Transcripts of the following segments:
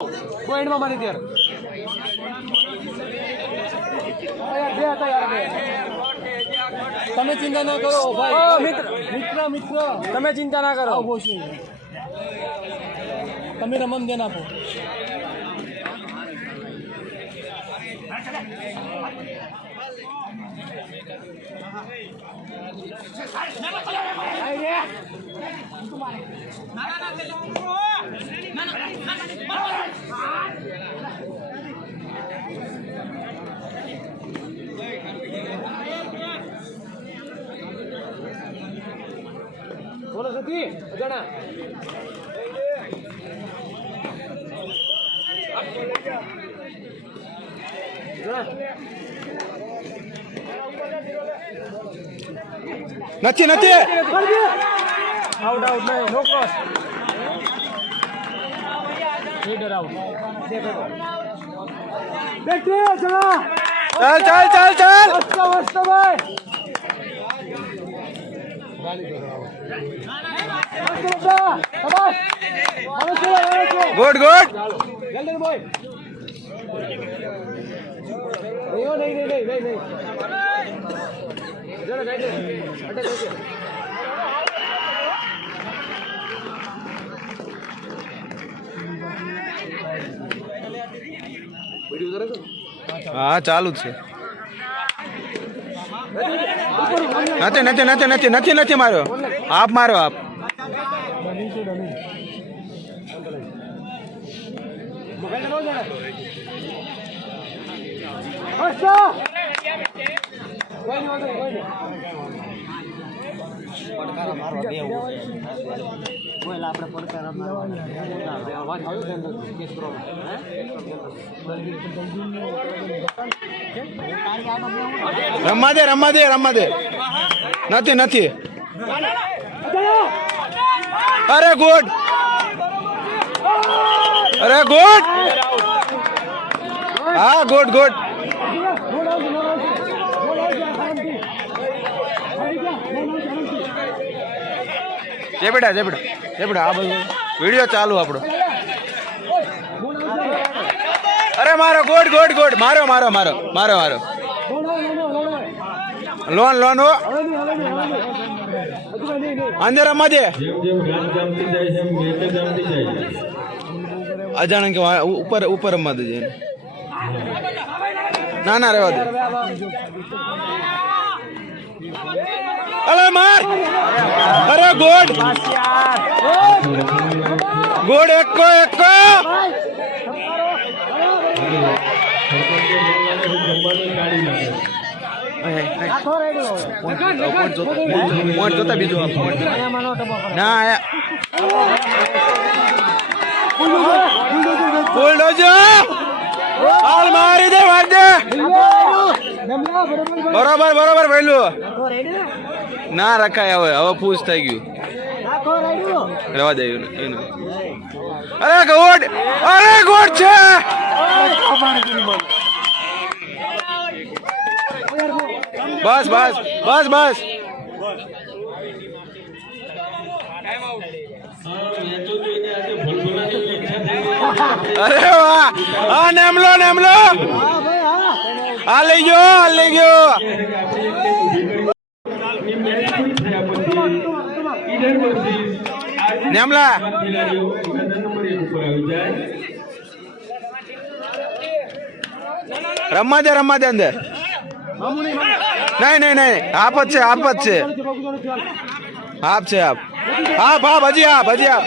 પોઈન્ટમાં મારી ત્યારે બે હતા યાર બે. તમે ચિંતા ના કરો ભાઈ. મિત્ર મિત્ર મિત્ર તમે ચિંતા ના કરો. તમે રમમ ધ્યાન આપો. બોલો સતી જણા નથી નથી આઉટ આઉટ નહીં નો ક્રોસ લીડર આઉટ બેઠે ચલા ચાલ ચાલ ચાલ ચાલ મસ્ત મસ્ત ભાઈ ગુડ ગુડ જલ્દી બોય નહીં નહીં નહીં નહીં નહીં જરા સાઈડ અટક ઓકે હા ચાલુ જ છે. નથી નથી નથી નથી નથી નથી માર્યો. આપ માર્યો આપ. રમવા દે રમવા દે રમવા દે. નથી નથી. અરે ગુડ અરે ગુડ. હા ગુડ ગુડ. જય બેટા જય બેટા જય બેટા. આ બધું વિડીયો ચાલુ આપણો. અરે મારો ગુડ ગુડ ગુડ. મારો મારો મારો મારો મારો. લોન લોન હો અંદર રમવા દે. અજાણ કે ઉપર ઉપર રમવા દેજે. ના ના રહેવા દે. અરે માર. અરે ગુડ ગુડ. એકો એકો. જોતા બીજું ના ફૂલ ડોજો હાલ મારી દે વાર દે. બરોબર બરોબર પહેલું ના રખાય. હવે હવે પૂછ થઈ ગયું. રહેવા દે એનું. અરે ગુડ અરે ગુડ છે. બસ બસ બસ બસ. અરે વાહ. હા નેમલો નેમલો. આ લઈ ગયો આ લઈ ગયો. નેમલા રમવા દે રમવા દે અંદર. નહીં નહીં નહીં. આપ જ છે આપ જ છે. આપ છે આપ. હા હા ભજી આપ ભજી આપ.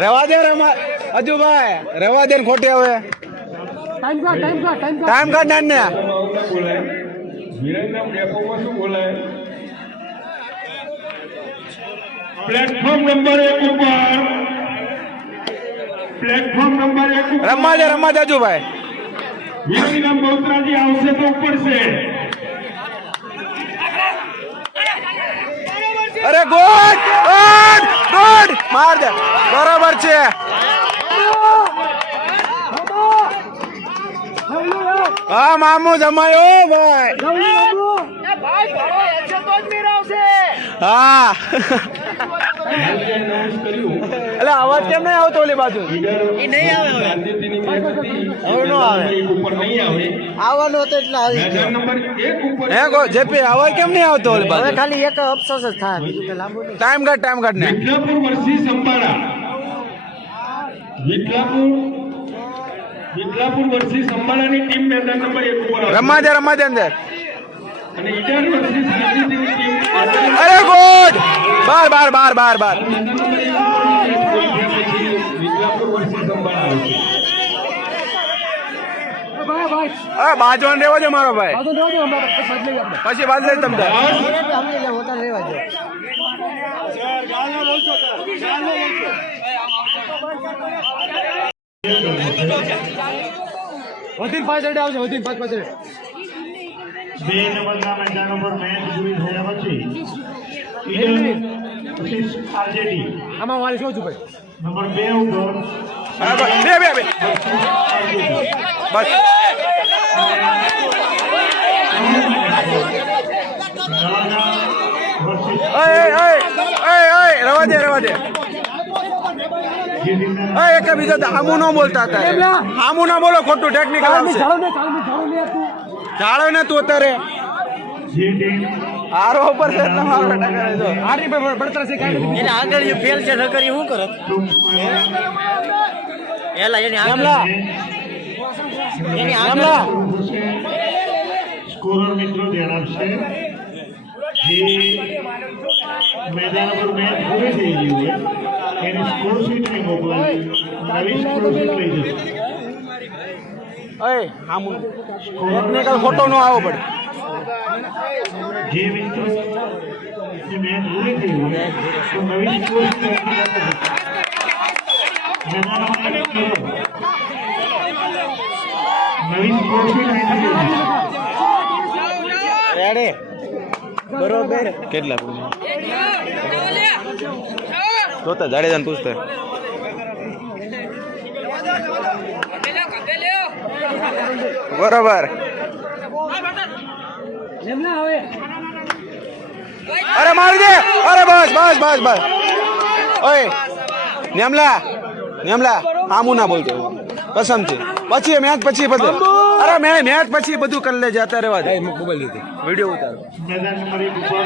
રહેવા દે રમા અજુભાઈ. રહેવા દે ને ખોટે હવે ટાઈમ કાઢ નાન ને. પ્લેટફોર્મ નંબર 1 ઉપર પ્લેટફોર્મ નંબર 1 ઉપર રમવા દે અજુભાઈ. વિરંગમ બહુચરાજી આવશે તો ઉપર છે. અરે ગોડ ગુડ માર દે બરોબર છે હા મામુ જમાયો ભાઈ હા એટલે અવાજ કેમ નહીં આવતો ઓલી બાજુ આવવાનો હતો એટલે આવી હે કો જેપી અવાજ કેમ નહીં આવતો ઓલી બાજુ ખાલી એક અફસોસ જ થાય બીજું કે લાંબુ નહીં ટાઈમ કાઢ ને વિઠલાપુર વર્સિસ અંબાડા વિઠલાપુર વર્સિસ અંબાડાની ટીમ મેદાન નંબર 1 ઉપર આવે રમવા દે અંદર અને ઈડર વર્સિસ ગાંધીજીની ટીમ અરે ગુડ બાર મેદાન નંબર 1 ઉપર પછી વિઠલાપુર વર્સિસ અંબાડા આવશે બાજવાન રહેવો છે મારો ભાઈ પછી બાદ લઈ તમને વધીને 5 સાઈડ આવશે વધીને 5 સાઈડ 2 નંબરના મેદાન ઉપર મેચ પૂરી થયા પછી ઈડર વર્સિસ આરજેડી આમાં મારી શું છું ભાઈ નંબર 2 ઉપર બે બસ રવા દે એક બીજા હામું ન બોલતા હતા હામું ના બોલો ખોટું ટેકનિકલ આવશે જાળો ને તું અત્યારે હારો ઉપર છે તમારો ટકા દો આરી પર બળતરા છે કાઈ એને આગળ જે ફેલ છે ન કરી શું કરત એલા એની આગળ સ્કોરર મિત્રો ધ્યાન આપશે જે મેદાન પર મેચ પૂરી થઈ ગઈ હોય એને સ્કોર શીટ ને મોકલાવી નવી સ્કોર શીટ લઈ જશે ઓય હામું ટેકનિકલ ફોટો નો આવો પડે જે મિત્રો જે મેચ પૂરી થઈ હોય તો નવી સ્કોર શીટ મેદાન નંબર 1 નવી સ્કોર શીટ લઈ રેડી બરોબર કેટલા જોતા જાડેજાને પૂછતા બરોબર અરે મારી દે અરે બસ ઓય નેમલા આમું ના બોલતો કસમ છે પછી મેચ પછી બધું અરે મેચ પછી બધું કરી લેજે અત્યારે રહેવા દે મોબાઈલ લીધી વિડીયો ઉતારો મેદાન નંબર 1 ઉપર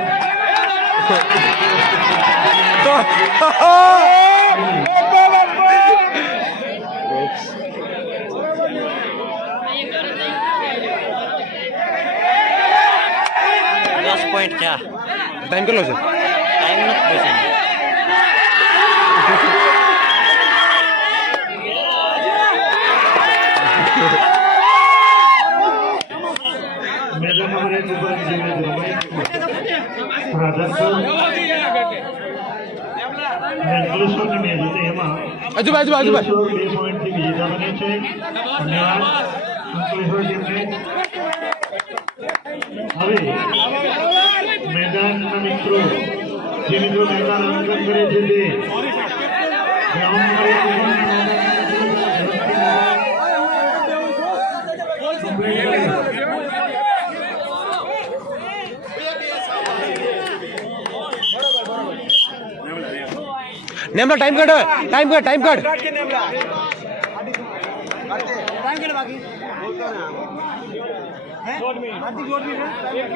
પોઈન્ટ થયા ટાઈમ કેટલો છે ટાઈમ નથી પૂછ્યો મેદાન નંબર 1 ઉપર જે મેચ રમાઈ રાધનપુર અંકલેશ્વરની મેચ હતી એમાં આજુ 2 પોઈન્ટથી વિજેતા બને છે ધન્યવાદ અંકલેશ્વર ટીમને હવે મેદાનના મિત્રો જે મિત્રો મેદાન આંકન કરે છે તે ગ્રાઉન્ડ નંબર 1 ઉપર નેમલા ટાઈમ કાઢ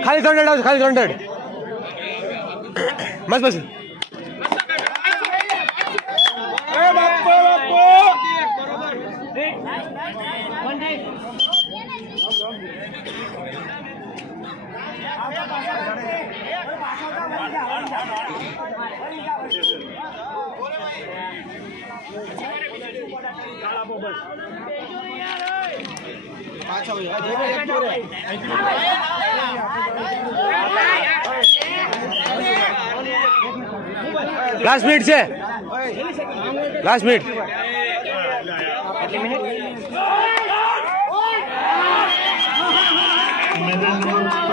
ખાલી 300 આવશે ખાલી 300 બસ લાસ્ટ મિનિટ છે લાસ્ટ મિનિટ મેદાન નંબર 3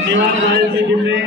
નિવાસ આયોજકની ટીમને